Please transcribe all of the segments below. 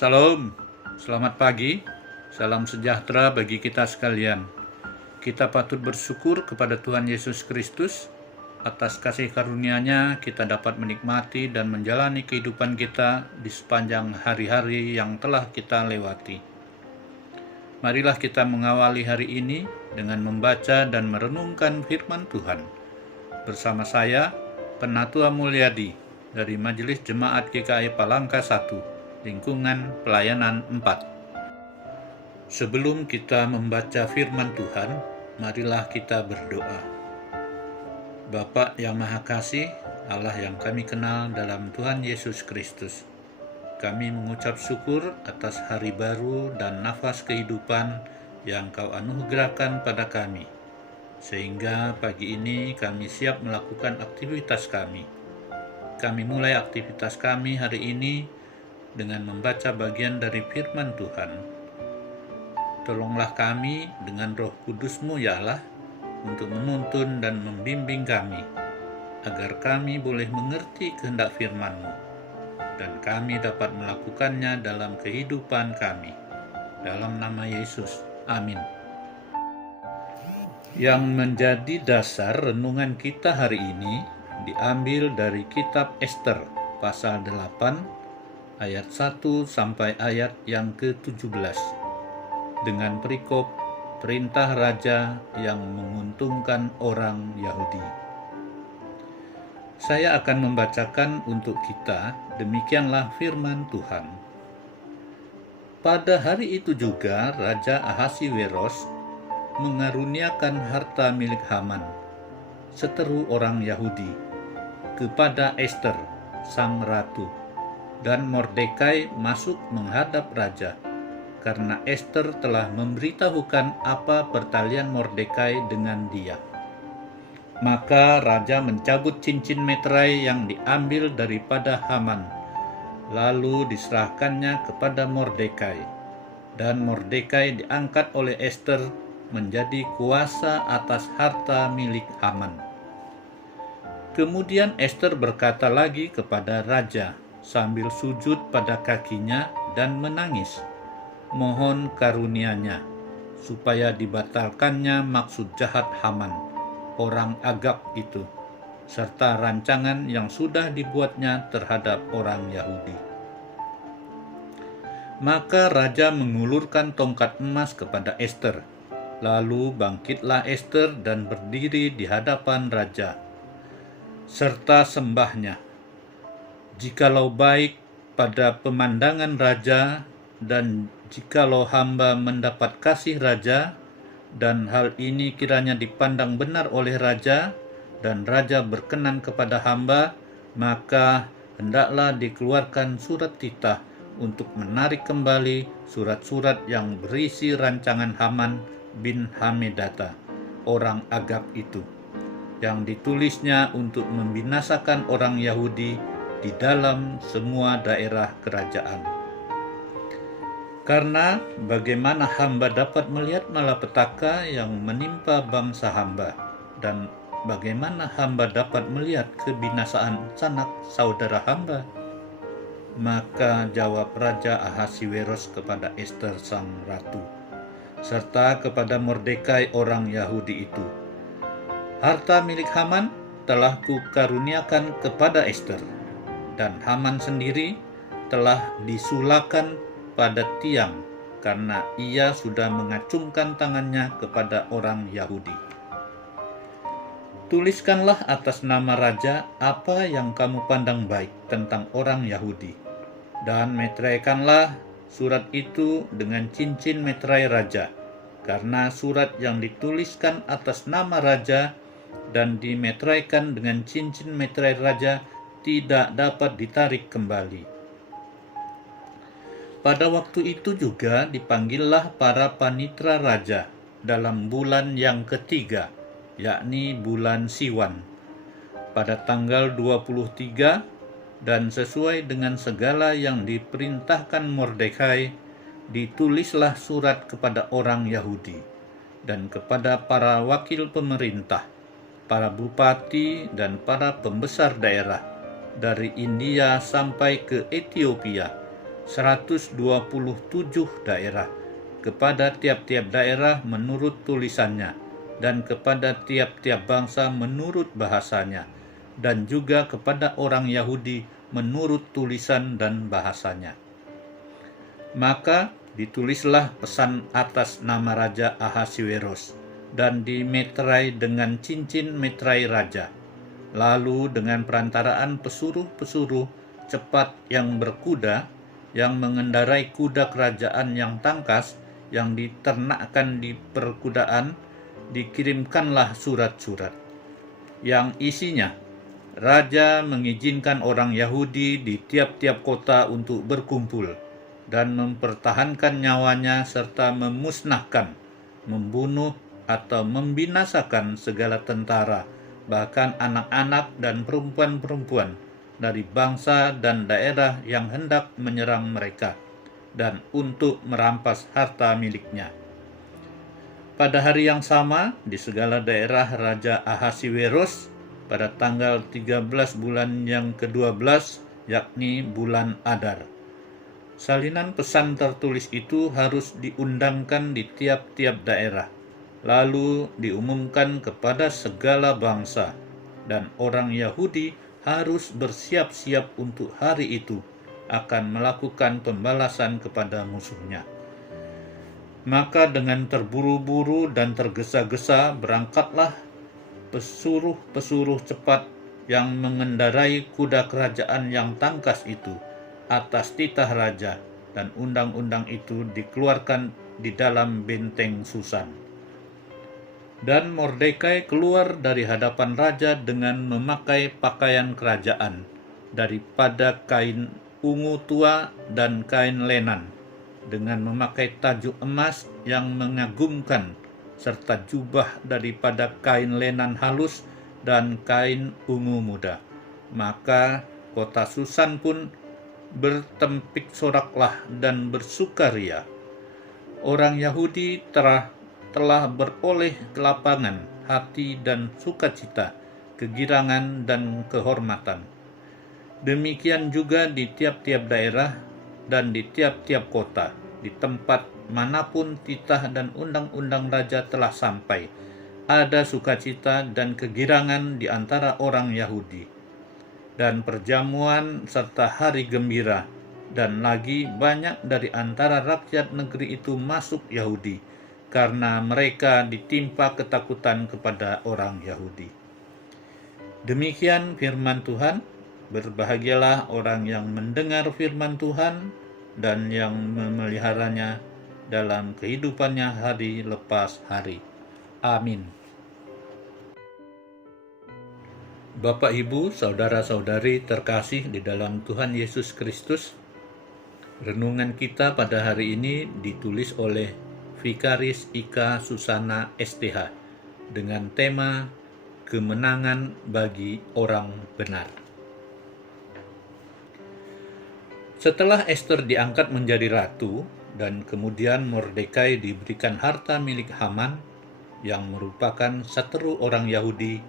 Salam, selamat pagi, salam sejahtera bagi kita sekalian. Kita patut bersyukur kepada Tuhan Yesus Kristus. Atas kasih karunia-Nya kita dapat menikmati dan menjalani kehidupan kita di sepanjang hari-hari yang telah kita lewati. Marilah kita mengawali hari ini dengan membaca dan merenungkan firman Tuhan. Bersama saya, Penatua Mulyadi dari Majelis Jemaat GKI Palangka 1. Lingkungan Pelayanan 4. Sebelum kita membaca firman Tuhan, marilah kita berdoa. Bapa yang Maha Kasih, Allah yang kami kenal dalam Tuhan Yesus Kristus, kami mengucap syukur atas hari baru dan nafas kehidupan yang Kau anugerahkan pada kami, sehingga pagi ini kami siap melakukan aktivitas kami. Kami mulai aktivitas kami hari ini dengan membaca bagian dari firman Tuhan. Tolonglah kami dengan Roh Kudus-Mu ya Allah, untuk menuntun dan membimbing kami, agar kami boleh mengerti kehendak firman-Mu, dan kami dapat melakukannya dalam kehidupan kami. Dalam nama Yesus, amin. Yang menjadi dasar renungan kita hari ini diambil dari kitab Ester, pasal 8, ayat 1 sampai ayat yang ke-17 dengan perikop perintah raja yang menguntungkan orang Yahudi. Saya akan membacakan untuk kita, demikianlah firman Tuhan. Pada hari itu juga Raja Ahasiweros mengaruniakan harta milik Haman, seteru orang Yahudi, kepada Ester, sang ratu. Dan Mordekai masuk menghadap raja, karena Ester telah memberitahukan apa pertalian Mordekai dengan dia. Maka raja mencabut cincin meterai yang diambil daripada Haman, lalu diserahkannya kepada Mordekai. Dan Mordekai diangkat oleh Ester menjadi kuasa atas harta milik Haman. Kemudian Ester berkata lagi kepada raja, sambil sujud pada kakinya dan menangis, mohon karunia-Nya, supaya dibatalkannya maksud jahat Haman, orang Agag itu, serta rancangan yang sudah dibuatnya terhadap orang Yahudi. Maka raja mengulurkan tongkat emas kepada Ester, lalu bangkitlah Ester dan berdiri di hadapan raja, serta sembahnya. Jikalau baik pada pemandangan raja, dan jikalau hamba mendapat kasih raja, dan hal ini kiranya dipandang benar oleh raja, dan raja berkenan kepada hamba, maka hendaklah dikeluarkan surat titah untuk menarik kembali surat-surat yang berisi rancangan Haman bin Hamedata, orang Agag itu, yang ditulisnya untuk membinasakan orang Yahudi di dalam semua daerah kerajaan. Karena bagaimana hamba dapat melihat malapetaka yang menimpa bangsa hamba, dan bagaimana hamba dapat melihat kebinasaan sanak saudara hamba? Maka jawab Raja Ahasiweros kepada Ester sang ratu, serta kepada Mordekai orang Yahudi itu, harta milik Haman telah kukaruniakan kepada Ester, dan Haman sendiri telah disulakan pada tiang karena ia sudah mengacungkan tangannya kepada orang Yahudi. Tuliskanlah atas nama raja apa yang kamu pandang baik tentang orang Yahudi, dan meteraikanlah surat itu dengan cincin meterai raja, karena surat yang dituliskan atas nama raja dan dimeteraikan dengan cincin meterai raja tidak dapat ditarik kembali. Pada waktu itu juga dipanggillah para panitra raja dalam bulan yang ketiga, yakni bulan Siwan, pada tanggal 23, dan sesuai dengan segala yang diperintahkan Mordekai, ditulislah surat kepada orang Yahudi dan kepada para wakil pemerintah, para bupati dan para pembesar daerah, dari India sampai ke Ethiopia, 127 daerah, kepada tiap-tiap daerah menurut tulisannya, dan kepada tiap-tiap bangsa menurut bahasanya, dan juga kepada orang Yahudi menurut tulisan dan bahasanya. Maka ditulislah pesan atas nama Raja Ahasiweros, dan dimeterai dengan cincin meterai raja. Lalu dengan perantaraan pesuruh-pesuruh cepat yang berkuda, yang mengendarai kuda kerajaan yang tangkas, yang diternakkan di perkudaan, dikirimkanlah surat-surat, yang isinya, Raja mengizinkan orang Yahudi di tiap-tiap kota untuk berkumpul, dan mempertahankan nyawanya serta memusnahkan, membunuh, atau membinasakan segala tentara, bahkan anak-anak dan perempuan-perempuan dari bangsa dan daerah yang hendak menyerang mereka, dan untuk merampas harta miliknya. Pada hari yang sama, di segala daerah Raja Ahasiweros, pada tanggal 13 bulan yang ke-12, yakni bulan Adar, salinan pesan tertulis itu harus diundangkan di tiap-tiap daerah, lalu diumumkan kepada segala bangsa, dan orang Yahudi harus bersiap-siap untuk hari itu akan melakukan pembalasan kepada musuhnya. Maka dengan terburu-buru dan tergesa-gesa berangkatlah pesuruh-pesuruh cepat yang mengendarai kuda kerajaan yang tangkas itu atas titah raja, dan undang-undang itu dikeluarkan di dalam benteng Susan. Dan Mordekai keluar dari hadapan raja dengan memakai pakaian kerajaan daripada kain ungu tua dan kain lenan, dengan memakai tajuk emas yang mengagumkan, serta jubah daripada kain lenan halus dan kain ungu muda. Maka kota Susan pun bertempik soraklah dan bersukaria. Orang Yahudi telah beroleh kelapangan hati dan sukacita, kegirangan dan kehormatan. Demikian juga di tiap-tiap daerah dan di tiap-tiap kota, di tempat manapun titah dan undang-undang raja telah sampai, ada sukacita dan kegirangan di antara orang Yahudi, dan perjamuan serta hari gembira, dan lagi banyak dari antara rakyat negeri itu masuk Yahudi, karena mereka ditimpa ketakutan kepada orang Yahudi. Demikian firman Tuhan. Berbahagialah orang yang mendengar firman Tuhan dan yang memeliharanya dalam kehidupannya hari lepas hari. Amin. Bapak, Ibu, saudara-saudari terkasih di dalam Tuhan Yesus Kristus, renungan kita pada hari ini ditulis oleh Vikaris Ika Susana STH dengan tema Kemenangan bagi Orang Benar. Setelah Ester diangkat menjadi ratu dan kemudian Mordekai diberikan harta milik Haman yang merupakan seteru orang Yahudi,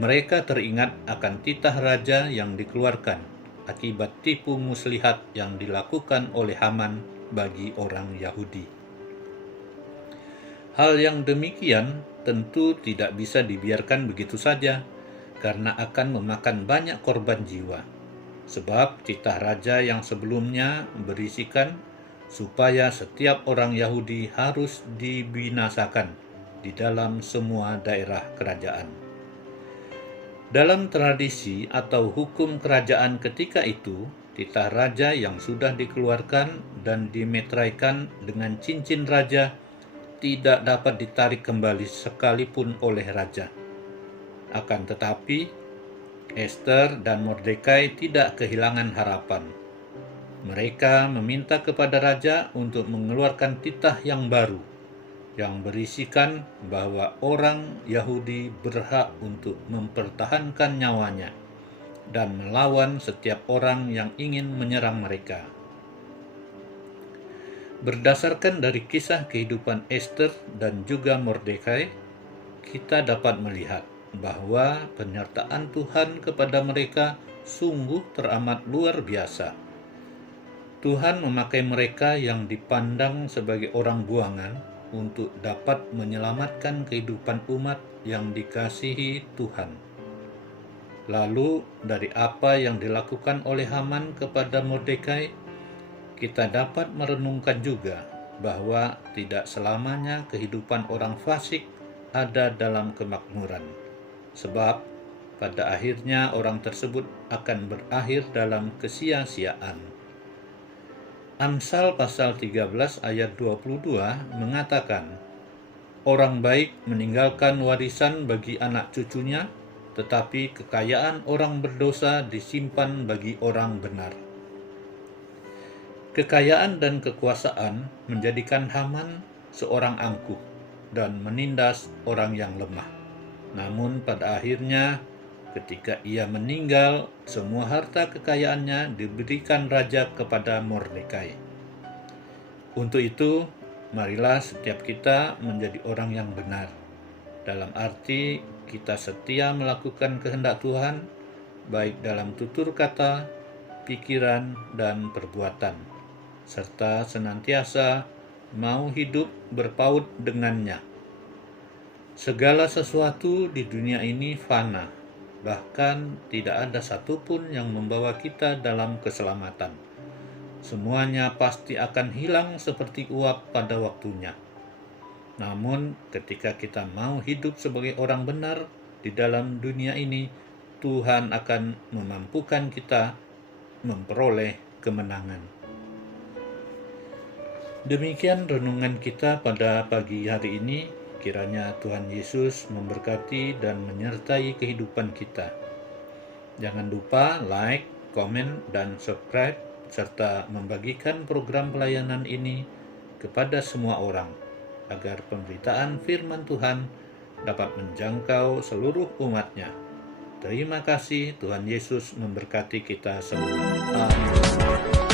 mereka teringat akan titah raja yang dikeluarkan akibat tipu muslihat yang dilakukan oleh Haman bagi orang Yahudi. Hal yang demikian tentu tidak bisa dibiarkan begitu saja, karena akan memakan banyak korban jiwa. Sebab titah raja yang sebelumnya berisikan supaya setiap orang Yahudi harus dibinasakan di dalam semua daerah kerajaan. Dalam tradisi atau hukum kerajaan ketika itu, titah raja yang sudah dikeluarkan dan dimeteraikan dengan cincin raja tidak dapat ditarik kembali sekalipun oleh raja. Akan tetapi, Ester dan Mordekai tidak kehilangan harapan. Mereka meminta kepada raja untuk mengeluarkan titah yang baru, yang berisikan bahwa orang Yahudi berhak untuk mempertahankan nyawanya dan melawan setiap orang yang ingin menyerang mereka. Berdasarkan dari kisah kehidupan Ester dan juga Mordekai, kita dapat melihat bahwa penyertaan Tuhan kepada mereka sungguh teramat luar biasa. Tuhan memakai mereka yang dipandang sebagai orang buangan untuk dapat menyelamatkan kehidupan umat yang dikasihi Tuhan. Lalu, dari apa yang dilakukan oleh Haman kepada Mordekai, kita dapat merenungkan juga bahwa tidak selamanya kehidupan orang fasik ada dalam kemakmuran. Sebab, pada akhirnya orang tersebut akan berakhir dalam kesia-siaan. Amsal pasal 13 ayat 22 mengatakan, orang baik meninggalkan warisan bagi anak cucunya, tetapi kekayaan orang berdosa disimpan bagi orang benar. Kekayaan dan kekuasaan menjadikan Haman seorang angkuh dan menindas orang yang lemah. Namun pada akhirnya, ketika ia meninggal, semua harta kekayaannya diberikan raja kepada Mordekai. Untuk itu, marilah setiap kita menjadi orang yang benar. Dalam arti, kita setia melakukan kehendak Tuhan, baik dalam tutur kata, pikiran, dan perbuatan, serta senantiasa mau hidup berpaut dengannya. Segala sesuatu di dunia ini fana, bahkan tidak ada satupun yang membawa kita dalam keselamatan. Semuanya pasti akan hilang seperti uap pada waktunya. Namun, ketika kita mau hidup sebagai orang benar di dalam dunia ini, Tuhan akan memampukan kita memperoleh kemenangan. Demikian renungan kita pada pagi hari ini. Kiranya Tuhan Yesus memberkati dan menyertai kehidupan kita. Jangan lupa like, komen, dan subscribe, serta membagikan program pelayanan ini kepada semua orang, agar pemberitaan firman Tuhan dapat menjangkau seluruh umatnya. Terima kasih, Tuhan Yesus memberkati kita semua. Amin.